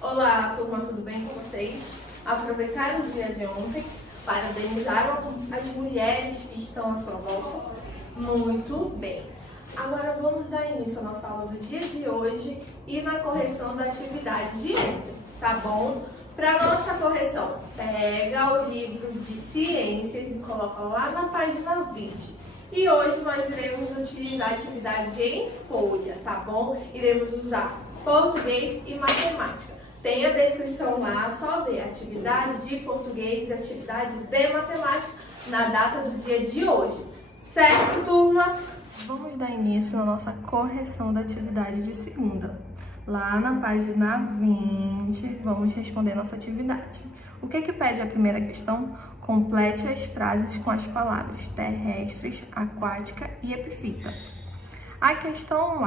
Olá, turma, tudo bem com vocês? Aproveitaram o dia de ontem, parabenizaram as mulheres que estão à sua volta? Muito bem! Agora vamos dar início à nossa aula do dia de hoje e na correção da atividade de ontem, tá bom? Para nossa correção, pega o livro de ciências e coloca lá na página 20. E hoje nós iremos utilizar a atividade em folha, tá bom? Iremos usar português e matemática. Tem a descrição lá, só ver atividade de português e atividade de matemática na data do dia de hoje. Certo, turma? Vamos dar início na nossa correção da atividade de segunda. Lá na página 20, vamos responder nossa atividade. O que pede a primeira questão? Complete as frases com as palavras terrestres, aquática e epifita. A questão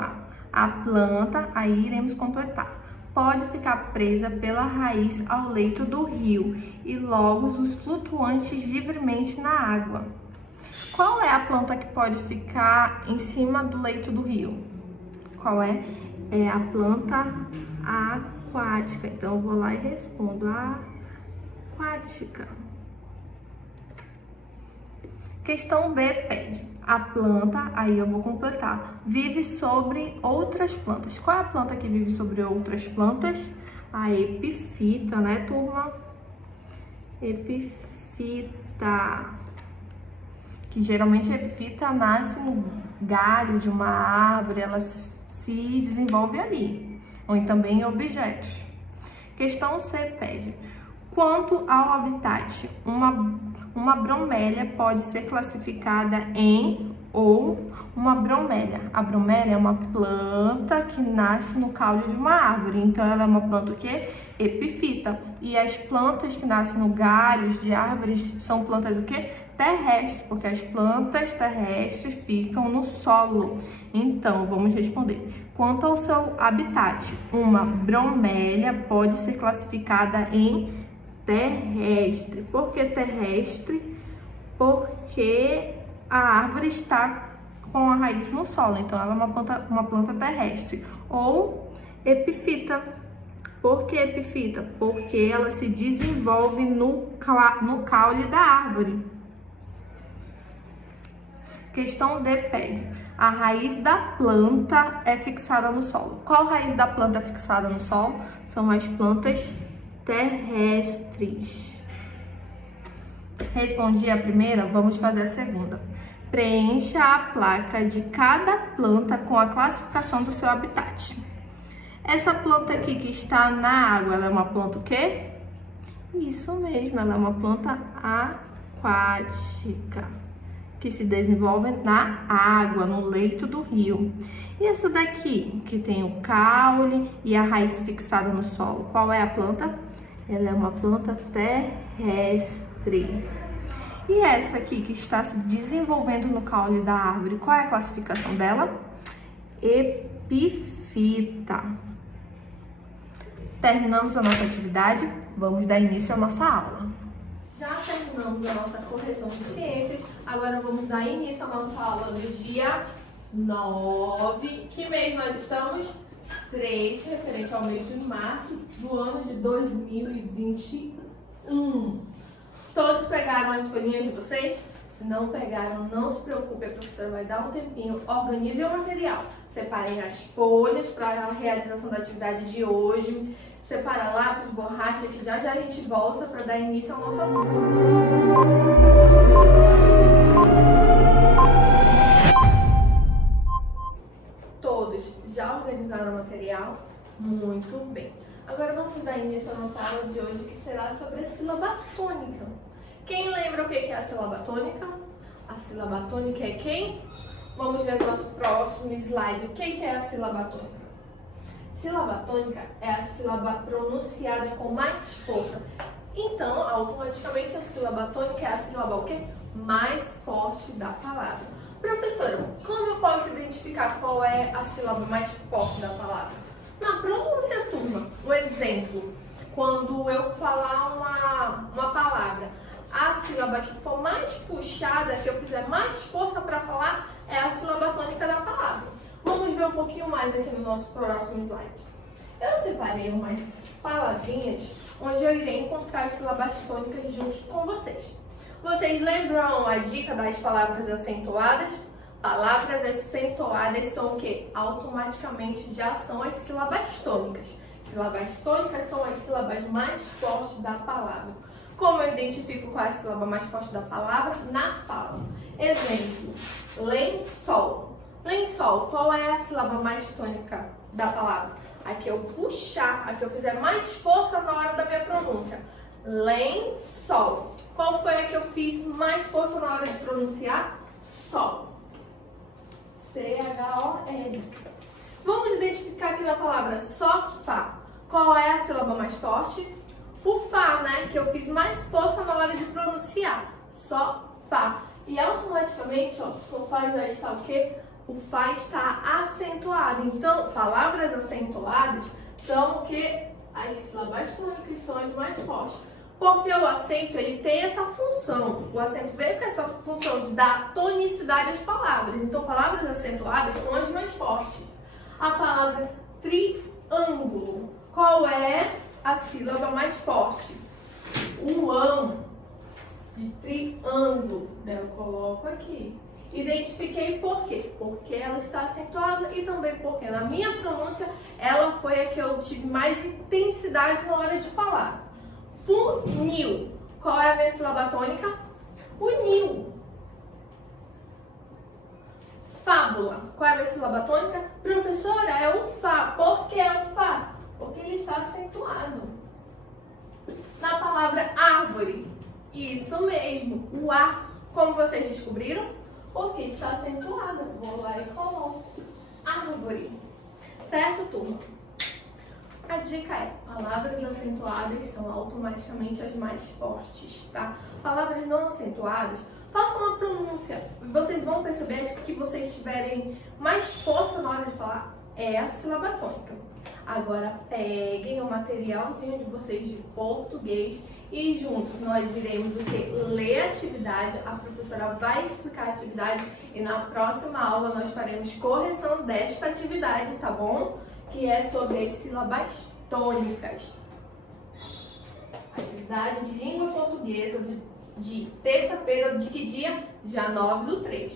a planta, aí iremos completar. Pode ficar presa pela raiz ao leito do rio e logo os flutuantes livremente na água. Qual é a planta que pode ficar em cima do leito do rio? Qual é? É a planta aquática. Então, eu vou lá e respondo aquática. Questão B pede. A planta, aí eu vou completar, vive sobre outras plantas. Qual é a planta que vive sobre outras plantas? A epifita, né, turma? Epifita. Que geralmente a epifita nasce no galho de uma árvore, ela se desenvolve ali, ou também em objetos. Questão C pede. Quanto ao habitat, uma bromélia pode ser classificada em ou uma bromélia. A bromélia é uma planta que nasce no caule de uma árvore, então ela é uma planta o quê? Epifita. E as plantas que nascem no galhos de árvores são plantas o quê? Terrestres, porque as plantas terrestres ficam no solo. Então, vamos responder. Quanto ao seu habitat, uma bromélia pode ser classificada em terrestre. Por que terrestre? Porque a árvore está com a raiz no solo, então ela é uma planta terrestre. Ou epifita. Por que epifita? Porque ela se desenvolve no caule da árvore. Questão D pede. A raiz da planta é fixada no solo. Qual raiz da planta é fixada no solo? São as plantas terrestres. Respondi a primeira, vamos fazer a segunda. Preencha a placa de cada planta com a classificação do seu habitat. Essa planta aqui que está na água, ela é uma planta o quê? Isso mesmo, ela é uma planta aquática, que se desenvolve na água, no leito do rio. E essa daqui, que tem o caule e a raiz fixada no solo, qual é a planta? Ela é uma planta terrestre. E essa aqui, que está se desenvolvendo no caule da árvore, qual é a classificação dela? Epifita. Terminamos a nossa atividade, vamos dar início à nossa aula. Já terminamos a nossa correção de ciências, agora vamos dar início à nossa aula do dia 9. Que mês nós estamos? 3, referente ao mês de março do ano de 2021. Todos pegaram as folhinhas de vocês? Se não pegaram, não se preocupe, a professora vai dar um tempinho. Organizem o material. Separem as folhas para a realização da atividade de hoje. Separa lápis, borracha, que já a gente volta para dar início ao nosso assunto. Todos já organizaram o material? Muito bem. Agora vamos dar início à nossa aula de hoje, que será sobre a sílaba tônica. Quem lembra o que é a sílaba tônica? A sílaba tônica é quem? Vamos ver no nosso próximo slide. O que é a sílaba tônica? Sílaba tônica é a sílaba pronunciada com mais força. Então, automaticamente, a sílaba tônica é a sílaba o quê? Mais forte da palavra. Professora, como eu posso identificar qual é a sílaba mais forte da palavra? Na pronúncia, turma. Um exemplo, quando eu falar uma palavra, a sílaba que for mais puxada, que eu fizer mais força para falar, é a sílaba tônica da palavra. Vamos ver um pouquinho mais aqui no nosso próximo slide. Eu separei umas palavrinhas onde eu irei encontrar as sílabas tônicas juntos com vocês. Vocês lembram a dica das palavras acentuadas? Palavras acentuadas são o quê? Automaticamente já são as sílabas tônicas. Sílabas tônicas são as sílabas mais fortes da palavra. Como eu identifico qual é a sílaba mais forte da palavra? Na fala. Exemplo, lençol. Lençol, qual é a sílaba mais tônica da palavra? A que eu puxar, a que eu fizer mais força na hora da minha pronúncia. Lençol. Qual foi a que eu fiz mais força na hora de pronunciar? Sol. C-H-O-L. Vamos identificar aqui na palavra sofá. Qual é a sílaba mais forte? O Fá, né? Que eu fiz mais força na hora de pronunciar. Sofá. E automaticamente, ó, sofá já está o quê? O Fá está acentuado. Então, palavras acentuadas são o quê? As sílabas tônicas são as mais fortes. Porque o acento, ele tem essa função. O acento veio com essa função de dar tonicidade às palavras. Então, palavras acentuadas são as mais fortes. A palavra triângulo. Qual é a sílaba mais forte? O ão de triângulo. Eu coloco aqui. Identifiquei por quê? Porque ela está acentuada e também porque na minha pronúncia ela foi a que eu tive mais intensidade na hora de falar. Funil. Qual é a minha sílaba tônica? Unil. Fábula. Qual é a minha sílaba tônica? Professora, é o Fá. Por que é o Fá? Porque ele está acentuado. Na palavra árvore. Isso mesmo. O A. Como vocês descobriram? Porque está acentuado. Vou lá e coloco. Árvore. Certo, turma? A dica é, palavras acentuadas são automaticamente as mais fortes, tá? Palavras não acentuadas, façam uma pronúncia. Vocês vão perceber que vocês tiverem mais força na hora de falar, é a sílaba tônica. Agora, peguem o materialzinho de vocês de português e juntos nós iremos o quê? Ler a atividade, a professora vai explicar a atividade e na próxima aula nós faremos correção desta atividade, tá bom? Que é sobre as sílabas tônicas. Atividade de língua portuguesa de terça-feira, de que dia? Dia 9/3.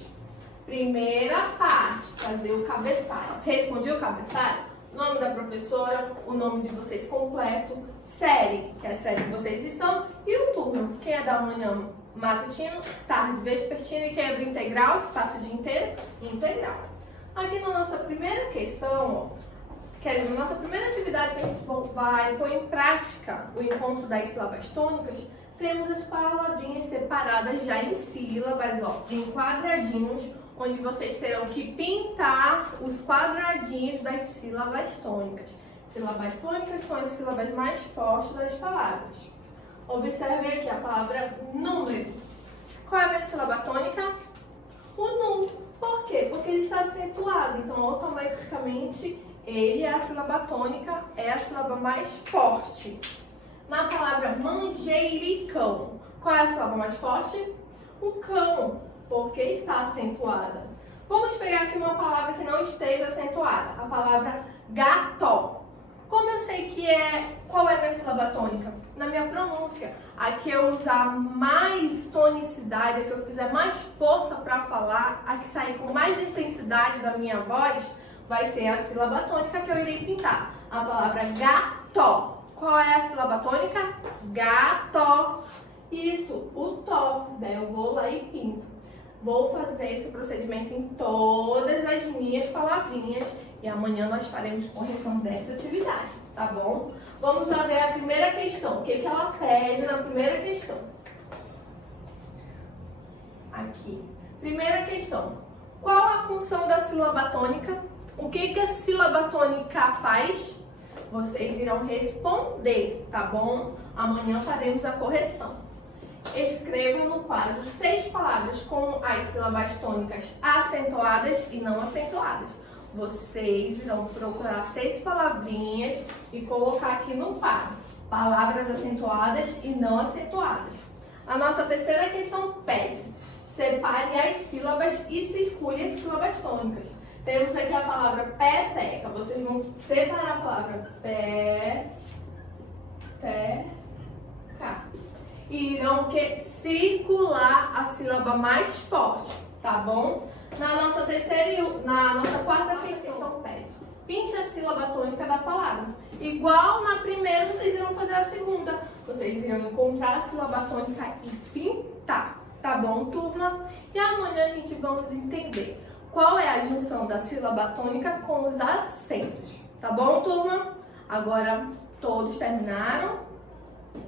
Primeira parte, fazer o cabeçalho. Respondi o cabeçalho? Nome da professora, o nome de vocês completo, série, que é a série que vocês estão, e o turno. Quem é da manhã matutino, tarde vespertino, e quem é do integral, que faça o dia inteiro, integral. Aqui na nossa primeira questão, ó, quer dizer, na nossa primeira atividade que a gente vai pôr em prática o encontro das sílabas tônicas, temos as palavrinhas separadas já em sílabas, ó, em quadradinhos, onde vocês terão que pintar os quadradinhos das sílabas tônicas. Sílabas tônicas são as sílabas mais fortes das palavras. Observem aqui a palavra número. Qual é a minha sílaba tônica? O nu. Por quê? Porque ele está acentuado, então automaticamente ele é a sílaba tônica, é a sílaba mais forte. Na palavra manjericão, qual é a sílaba mais forte? O cão, porque está acentuada. Vamos pegar aqui uma palavra que não esteja acentuada, a palavra gato. Como eu sei qual é a minha sílaba tônica? Na minha pronúncia. A que eu usar mais tonicidade, a que eu fizer mais força para falar, a que sair com mais intensidade da minha voz, vai ser a sílaba tônica que eu irei pintar. A palavra gato. Qual é a sílaba tônica? Gato. Isso, o tó. Daí eu vou lá e pinto. Vou fazer esse procedimento em todas as minhas palavrinhas e amanhã nós faremos correção dessa atividade, tá bom? Vamos lá ver a primeira questão. O que ela pede na primeira questão? Aqui. Primeira questão. Qual a função da sílaba tônica? O que a sílaba tônica faz? Vocês irão responder, tá bom? Amanhã faremos a correção. Escrevam no quadro 6 palavras com as sílabas tônicas acentuadas e não acentuadas. Vocês irão procurar 6 palavrinhas e colocar aqui no quadro. Palavras acentuadas e não acentuadas. A nossa terceira questão pede: separe as sílabas e circule as sílabas tônicas. Temos aqui a palavra peteca. Vocês vão separar a palavra peteca. E irão circular a sílaba mais forte, tá bom? Na nossa quarta questão pede: pinte a sílaba tônica da palavra. Igual na primeira, vocês irão fazer a segunda. Vocês irão encontrar a sílaba tônica e pintar, tá bom, turma? E amanhã a gente vamos entender qual é a junção da sílaba tônica com os acentos, tá bom, turma? Agora todos terminaram?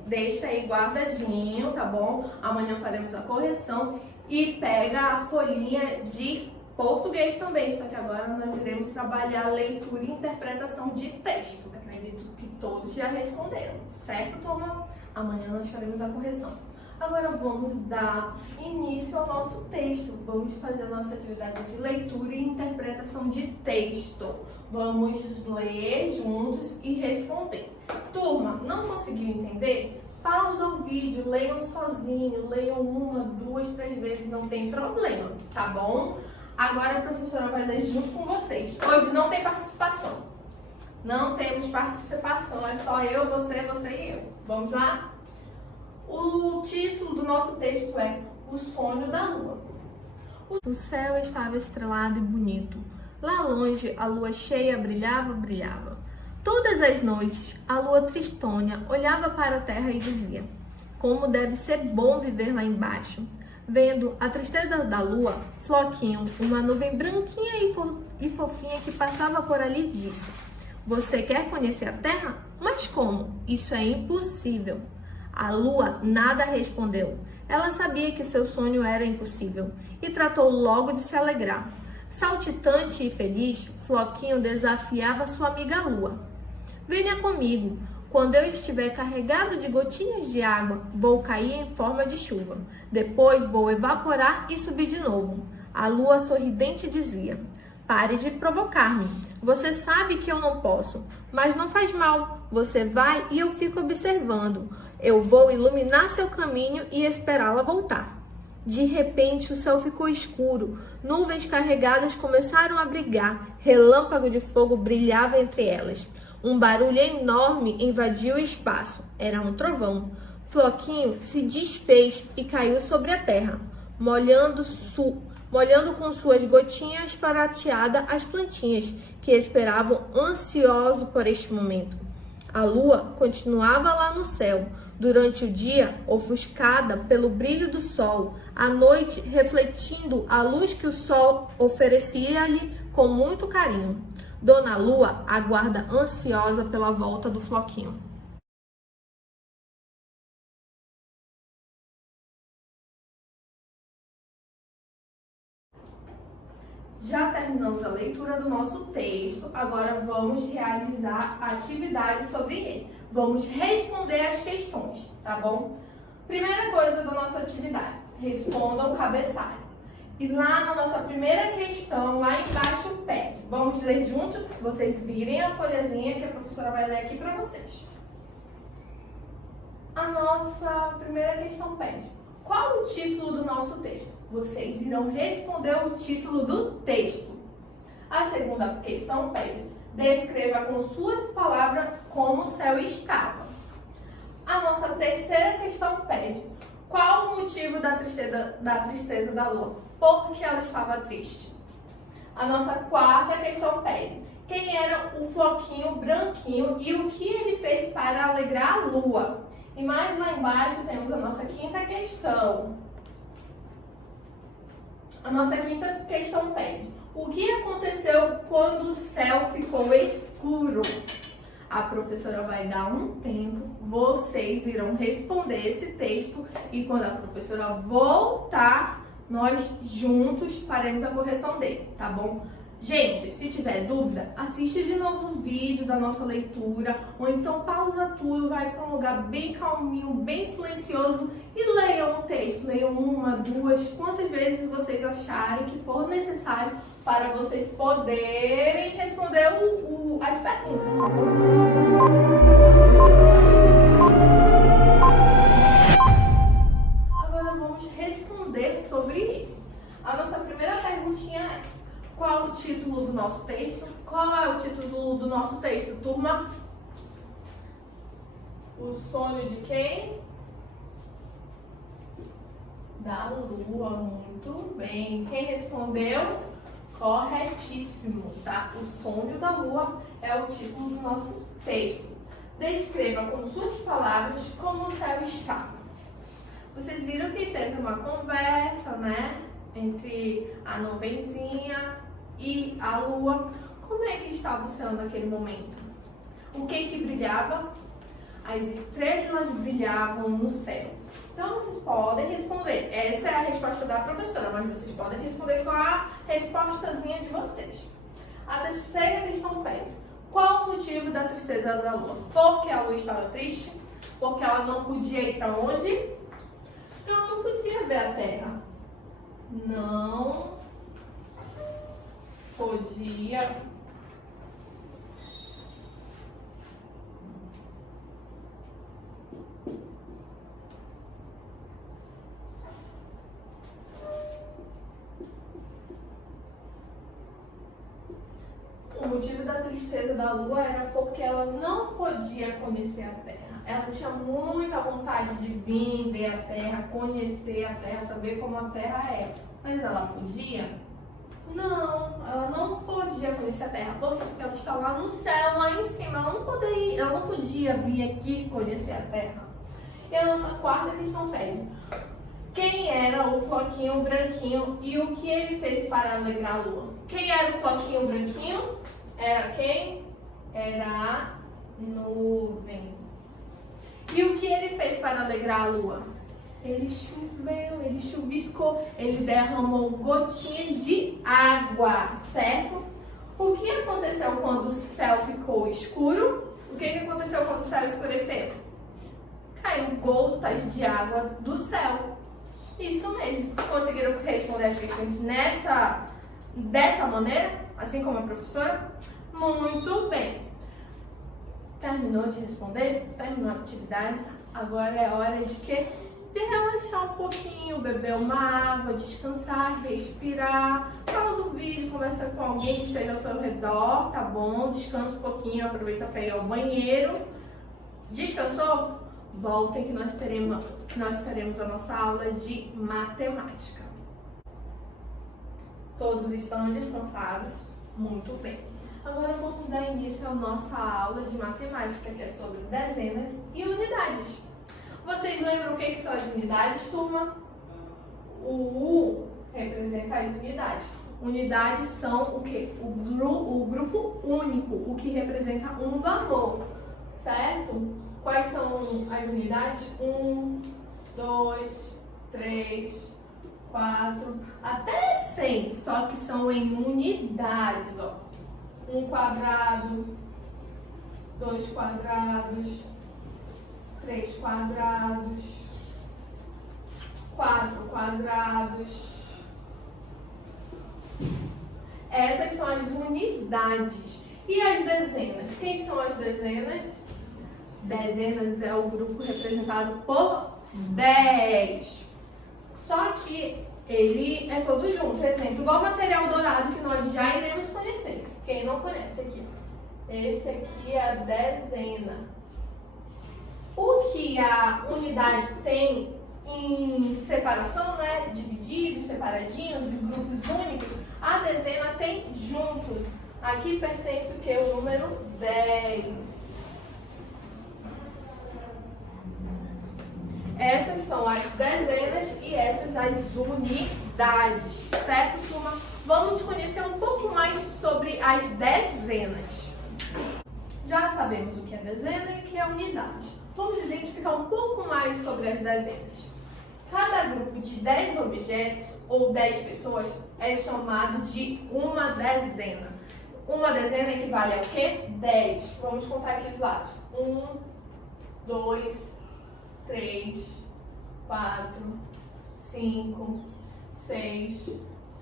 Deixa aí guardadinho, tá bom? Amanhã faremos a correção e pega a folhinha de português também, só que agora nós iremos trabalhar leitura e interpretação de texto. Acredito que todos já responderam, certo, turma? Amanhã nós faremos a correção. Agora vamos dar início ao nosso texto. Vamos fazer a nossa atividade de leitura e interpretação de texto. Vamos ler juntos e responder. Turma, não conseguiu entender? Pausa o vídeo, leiam sozinho, leiam 1, 2, 3 vezes, não tem problema, tá bom? Agora a professora vai ler junto com vocês. Hoje não tem participação. Não temos participação, é só eu, você e eu. Vamos lá? O título do nosso texto é O Sonho da Lua. O céu estava estrelado e bonito. Lá longe, a lua cheia brilhava. Todas as noites, a lua tristonha olhava para a terra e dizia: como deve ser bom viver lá embaixo. Vendo a tristeza da lua, Floquinho, uma nuvem branquinha e fofinha que passava por ali, disse: você quer conhecer a terra? Mas como? Isso é impossível. A lua nada respondeu. Ela sabia que seu sonho era impossível e tratou logo de se alegrar. Saltitante e feliz, Floquinho desafiava sua amiga lua. Venha comigo. Quando eu estiver carregado de gotinhas de água, vou cair em forma de chuva. Depois vou evaporar e subir de novo. A lua sorridente dizia: pare de provocar-me. Você sabe que eu não posso, mas não faz mal. Você vai e eu fico observando. Eu vou iluminar seu caminho e esperá-la voltar. De repente, o céu ficou escuro. Nuvens carregadas começaram a brigar. Relâmpago de fogo brilhava entre elas. Um barulho enorme invadiu o espaço. Era um trovão. Floquinho se desfez e caiu sobre a terra, molhando com suas gotinhas prateadas as plantinhas, que esperavam ansiosos por este momento. A lua continuava lá no céu, durante o dia ofuscada pelo brilho do sol, à noite refletindo a luz que o sol oferecia-lhe com muito carinho. Dona Lua aguarda ansiosa pela volta do Floquinho. Já terminamos a leitura do nosso texto, agora vamos realizar a atividade sobre ele. Vamos responder as questões, tá bom? Primeira coisa da nossa atividade, responda o cabeçalho. E lá na nossa primeira questão, lá embaixo pede. Vamos ler juntos? Vocês virem a folhazinha que a professora vai ler aqui para vocês. A nossa primeira questão pede: qual o título do nosso texto? Vocês irão responder o título do texto. A segunda questão pede: descreva com suas palavras como o céu estava. A nossa terceira questão pede: qual o motivo da tristeza da lua? Por que ela estava triste? A nossa quarta questão pede: quem era o Floquinho branquinho e o que ele fez para alegrar a lua? E mais lá embaixo temos a nossa quinta questão. A nossa quinta questão pede: o que aconteceu quando o céu ficou escuro? A professora vai dar um tempo, vocês irão responder esse texto e quando a professora voltar, nós juntos faremos a correção dele, tá bom? Gente, se tiver dúvida, assiste de novo o vídeo da nossa leitura, ou então pausa tudo, vai para um lugar bem calminho, bem silencioso e leiam o texto. Leiam 1, 2, quantas vezes vocês acharem que for necessário para vocês poderem responder as perguntas, tá bom? Agora vamos responder sobre ele. A nossa primeira perguntinha é: qual o título do do nosso texto, turma? O sonho de quem? Da Lua, muito bem. Quem respondeu? Corretíssimo, tá? O sonho da Lua é o título do nosso texto. Descreva com suas palavras como o céu está. Vocês viram que teve uma conversa, né? Entre a nuvenzinha e a Lua. Como é que estava o céu naquele momento? O que brilhava? As estrelas brilhavam no céu. Então, vocês podem responder. Essa é a resposta da professora, mas vocês podem responder com a respostazinha de vocês. A terceira questão pede: qual o motivo da tristeza da Lua? Porque a Lua estava triste? Porque ela não podia ir para onde? Ela não podia ver a Terra. Não podia. O motivo da tristeza da Lua era porque ela não podia conhecer a Terra. Ela tinha muita vontade de vir, ver a Terra, conhecer a Terra, saber como a Terra é. Mas ela podia? Não, ela não podia conhecer a Terra, porque ela está lá no céu, lá em cima. Ela não podia vir aqui conhecer a Terra. E a nossa quarta questão pede: quem era o floquinho branquinho e o que ele fez para alegrar a Lua? Quem era o floquinho branquinho? Era quem? Era a nuvem. E o que ele fez para alegrar a Lua? Ele choveu, ele chuviscou, ele derramou gotinhas de água, certo? O que aconteceu quando o céu ficou escuro? O que aconteceu quando o céu escureceu? Caiu gotas de água do céu. Isso mesmo. Conseguiram responder as questões dessa maneira? Assim como a professora? Muito bem. Terminou de responder? Terminou a atividade? Agora é hora de quê? De relaxar um pouquinho, beber uma água, descansar, respirar. Pausa o vídeo, conversa com alguém que esteja ao seu redor, tá bom? Descansa um pouquinho, aproveita para ir ao banheiro. Descansou? Voltem que nós teremos a nossa aula de matemática. Todos estão descansados? Muito bem. Agora vamos dar início à nossa aula de matemática, que é sobre dezenas e unidades. Vocês lembram o que são as unidades, turma? O U representa as unidades. Unidades são o quê? O grupo único, o que representa um valor, certo? Quais são as unidades? 1, 2, 3, 4, até 100, só que são em unidades, ó. 1 quadrado, 2 quadrados, 3 quadrados, 4 quadrados. Essas são as unidades. E as dezenas? Quem são as dezenas? Dezenas é o grupo representado por 10. Só que ele é todo junto. Exemplo, igual o material dourado que nós já iremos conhecer. Quem não conhece aqui? Esse aqui é a dezena. O que a unidade tem em separação, né? Divididos, separadinhos, em grupos únicos, a dezena tem juntos. Aqui pertence o que? O número 10. Essas são as dezenas e essas as unidades, certo, turma? Vamos conhecer um pouco mais sobre as dezenas. Já sabemos o que é dezena e o que é unidade. Vamos identificar um pouco mais sobre as dezenas. Cada grupo de 10 objetos ou 10 pessoas é chamado de uma dezena. Uma dezena equivale a quê? 10. Vamos contar aqui os lados. 1, 2, 3, 4, 5, 6,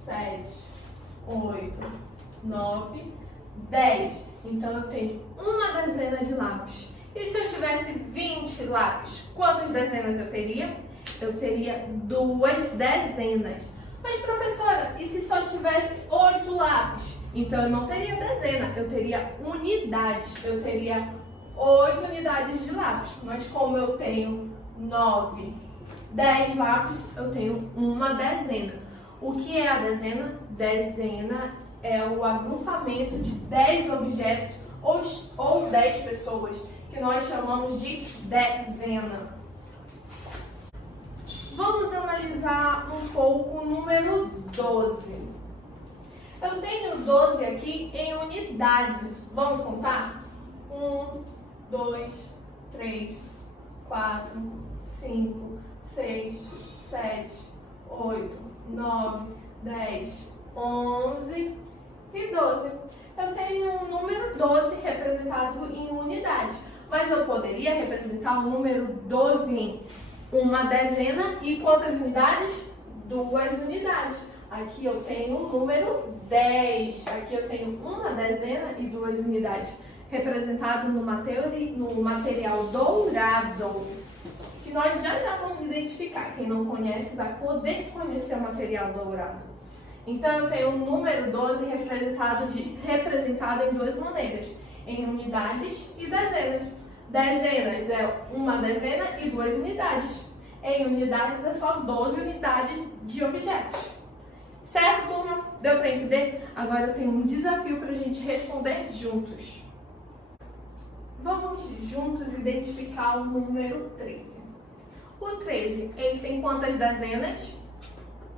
7, 8, 9, 10. Então eu tenho uma dezena de lápis. E se eu tivesse 20 lápis, quantas dezenas eu teria? Eu teria 2 dezenas. Mas professora, e se só tivesse 8 lápis? Então eu não teria dezena, eu teria unidades. Eu teria 8 unidades de lápis. Mas como eu tenho 9, 10 lápis, eu tenho uma dezena. O que é a dezena? Dezena é o agrupamento de 10 objetos ou 10 pessoas, que nós chamamos de dezena. Vamos analisar um pouco o número 12. Eu tenho 12 aqui em unidades. Vamos contar? 1, 2, 3, 4, 5, 6, 7, 8, 9, 10, 11 e 12. Eu tenho o número 12 representado em unidades, mas eu poderia representar o número 12 em uma dezena e quantas unidades? 2 unidades. Aqui eu tenho o número 10. Aqui eu tenho uma dezena e 2 unidades, representado no material dourado, que nós já vamos identificar. Quem não conhece vai poder conhecer o material dourado. Então eu tenho o número 12 representado em duas maneiras, em unidades e dezenas. Dezenas é uma dezena e 2 unidades. Em unidades é só 12 unidades de objetos. Certo, turma? Deu para entender? Agora eu tenho um desafio para a gente responder juntos. Vamos juntos identificar o número 13. O 13, ele tem quantas dezenas?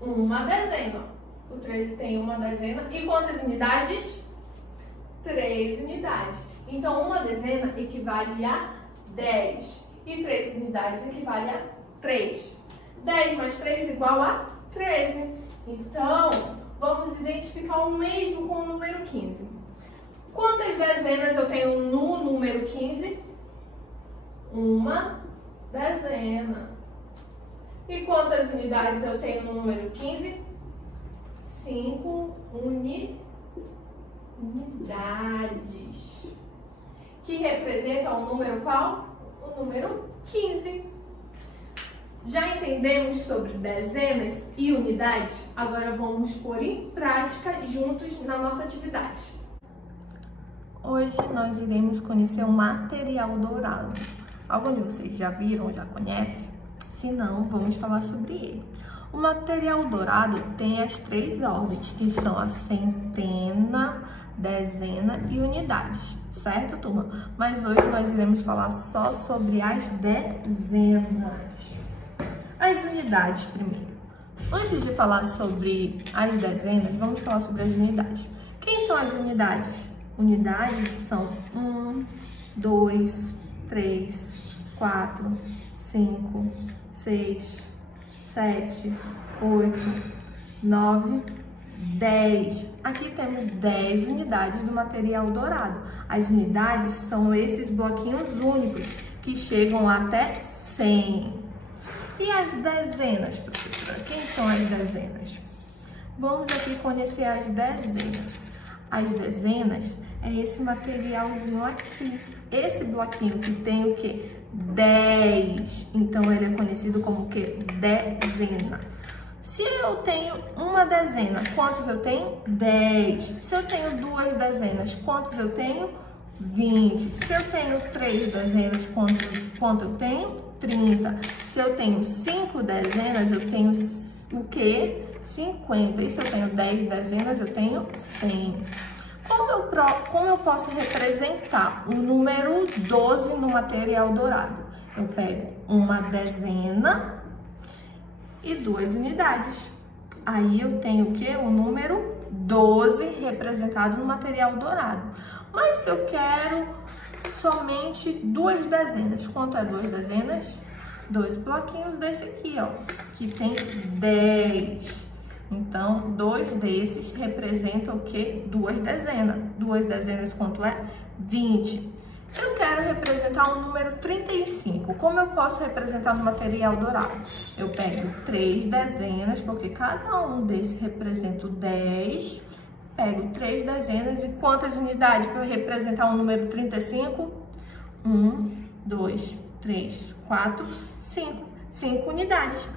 Uma dezena. O 13 tem uma dezena. E quantas unidades? 3 unidades. Então, uma dezena equivale a 10. E 3 unidades equivale a 3. 10 mais 3 igual a 13. Então, vamos identificar o mesmo com o número 15. Quantas dezenas eu tenho no número 15? Uma dezena. E quantas unidades eu tenho no número 15? 5 unidades. Que representa o número qual? O número 15. Já entendemos sobre dezenas e unidades? Agora vamos pôr em prática juntos na nossa atividade. Hoje nós iremos conhecer o material dourado. Alguns de vocês já viram, já conhecem? Se não, vamos falar sobre ele. O material dourado tem as 3 ordens, que são a centena, dezena e unidades, certo, turma? Mas hoje nós iremos falar só sobre as dezenas. As unidades primeiro. Antes de falar sobre as dezenas, vamos falar sobre as unidades. Quem são as unidades? Unidades são 1, 2, 3, 4, 5, 6, 7, 8, 9, 10. Aqui temos 10 unidades do material dourado. As unidades são esses bloquinhos únicos que chegam até 100. E as dezenas, professora? Quem são as dezenas? Vamos aqui conhecer as dezenas. As dezenas é esse materialzinho aqui. Esse bloquinho que tem o quê? 10. Então, ele é conhecido como o quê? Dezena. Se eu tenho uma dezena, quantos eu tenho? 10. Se eu tenho 2 dezenas, quantos eu tenho? 20. Se eu tenho 3 dezenas, quanto eu tenho? 30. Se eu tenho 5 dezenas, eu tenho o quê? 50. E se eu tenho 10 dezenas, eu tenho 100. Como eu posso representar o número 12 no material dourado? Eu pego uma dezena e 2 unidades. Aí eu tenho o quê? O número 12 representado no material dourado. Mas se eu quero somente 2 dezenas, quanto é 2 dezenas? 2 bloquinhos desse aqui, ó, que tem 10. Então, 2 desses representam o quê? 2 dezenas. 2 dezenas quanto é? 20. Se eu quero representar o número 35, como eu posso representar no material dourado? Eu pego 3 dezenas, porque cada um desses representa o 10. Pego 3 dezenas e quantas unidades para eu representar o número 35? 1, 2, 3, 4, 5. 5 unidades.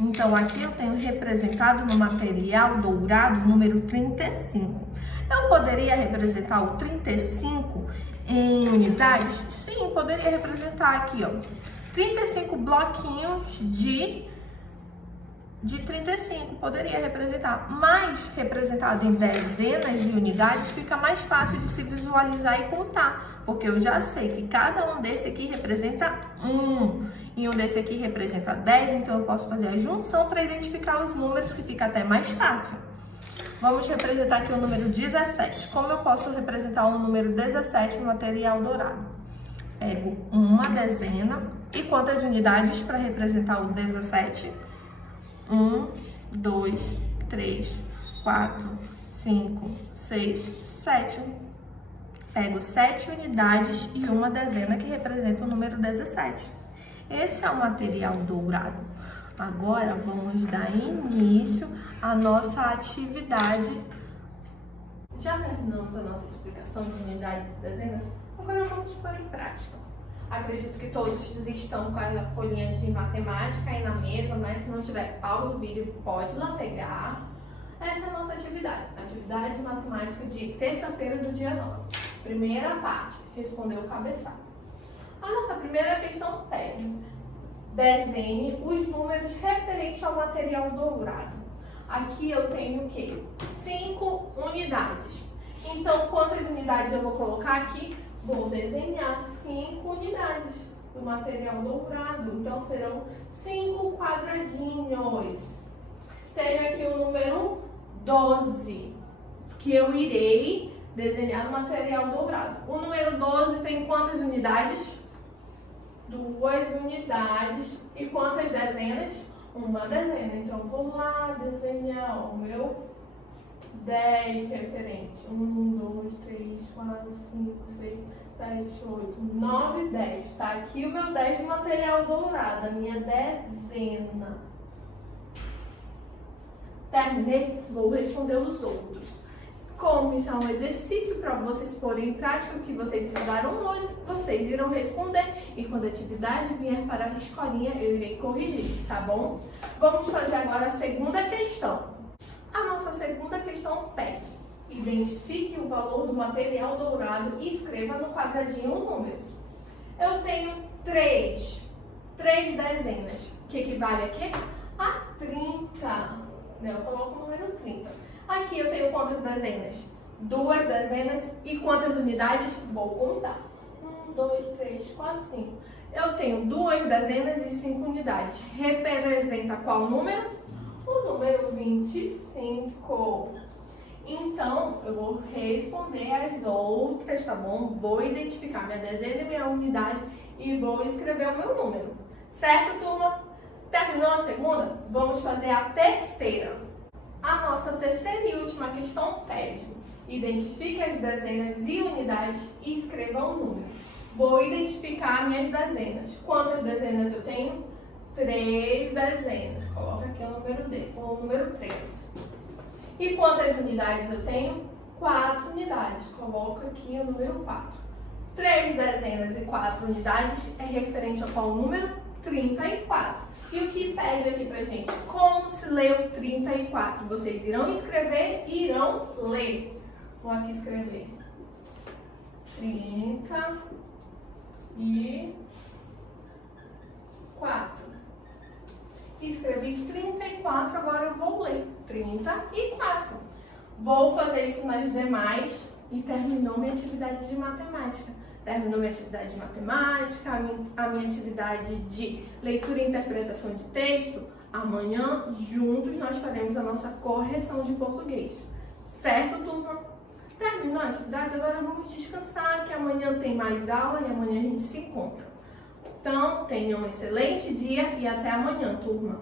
Então, aqui eu tenho representado no material dourado o número 35. Eu poderia representar o 35 em unidades? Sim, poderia representar aqui, ó. 35 bloquinhos de 35, poderia representar. Mas representado em dezenas e unidades fica mais fácil de se visualizar e contar, porque eu já sei que cada um desse aqui representa 1 e um desse aqui representa 10, então eu posso fazer a junção para identificar os números, que fica até mais fácil. Vamos representar aqui o número 17. Como eu posso representar o número 17 no material dourado? Pego uma dezena. E quantas unidades para representar o 17? 1, 2, 3, 4, 5, 6, 7. Pego 7 unidades e uma dezena que representa o número 17. Esse é o material dourado. Agora vamos dar início à nossa atividade. Já terminamos a nossa explicação de unidades e dezenas? Agora vamos pôr em prática. Acredito que todos estão com a folhinha de matemática aí na mesa, né? Se não tiver, pausa o vídeo, pode ir lá pegar. Essa é a nossa atividade. Atividade de matemática de terça-feira do dia 9. Primeira parte, responder o cabeçalho. A nossa primeira questão pede: desenhe os números referentes ao material dourado. Aqui eu tenho o quê? 5 unidades. Então, quantas unidades eu vou colocar aqui? Vou desenhar 5 unidades do material dourado. Então, serão 5 quadradinhos. Tenho aqui o número 12, que eu irei desenhar no material dourado. O número 12 tem quantas unidades? 2 unidades. E quantas dezenas? Uma dezena. Então, vou lá desenhar o meu 10 referente. 1, 2, 3, 4, 5, 6, 7, 8, 9, 10. Tá aqui o meu 10 de material dourado, a minha dezena. Terminei? Vou responder os outros. Como isso é um exercício para vocês porem em prática o que vocês estudaram hoje, vocês irão responder. E quando a atividade vier para a escolinha, eu irei corrigir, tá bom? Vamos fazer agora a segunda questão. A nossa segunda questão pede: identifique o valor do material dourado e escreva no quadradinho o número. Eu tenho 3 dezenas, que equivale a quê? A 30. Eu coloco o número 30. Aqui eu tenho quantas dezenas? 2 dezenas. E quantas unidades? Vou contar. 1, 2, 3, 4, 5. Eu tenho 2 dezenas e 5 unidades. Representa qual número? O número 25. Então, eu vou responder as outras, tá bom? Vou identificar minha dezena e minha unidade e vou escrever o meu número. Certo, turma? Terminou a segunda? Vamos fazer a terceira. A nossa terceira e última questão pede: identifique as dezenas e unidades e escreva um número. Vou identificar minhas dezenas. Quantas dezenas eu tenho? 3 dezenas. Coloca aqui o número D, o número 3. E quantas unidades eu tenho? 4 unidades. Coloco aqui o número 4. 3 dezenas e 4 unidades é referente a qual número? 34. E o que pede aqui pra gente? Como se lê o 34? Vocês irão escrever e irão ler. Vou aqui escrever 34. Escrevi 34, agora eu vou ler 34. Vou fazer isso nas demais e terminou minha atividade de matemática. Terminou minha atividade de matemática, a minha atividade de leitura e interpretação de texto. Amanhã, juntos, nós faremos a nossa correção de português. Certo, turma? Terminou a atividade, agora vamos descansar, que amanhã tem mais aula e amanhã a gente se encontra. Então, tenham um excelente dia e até amanhã, turma.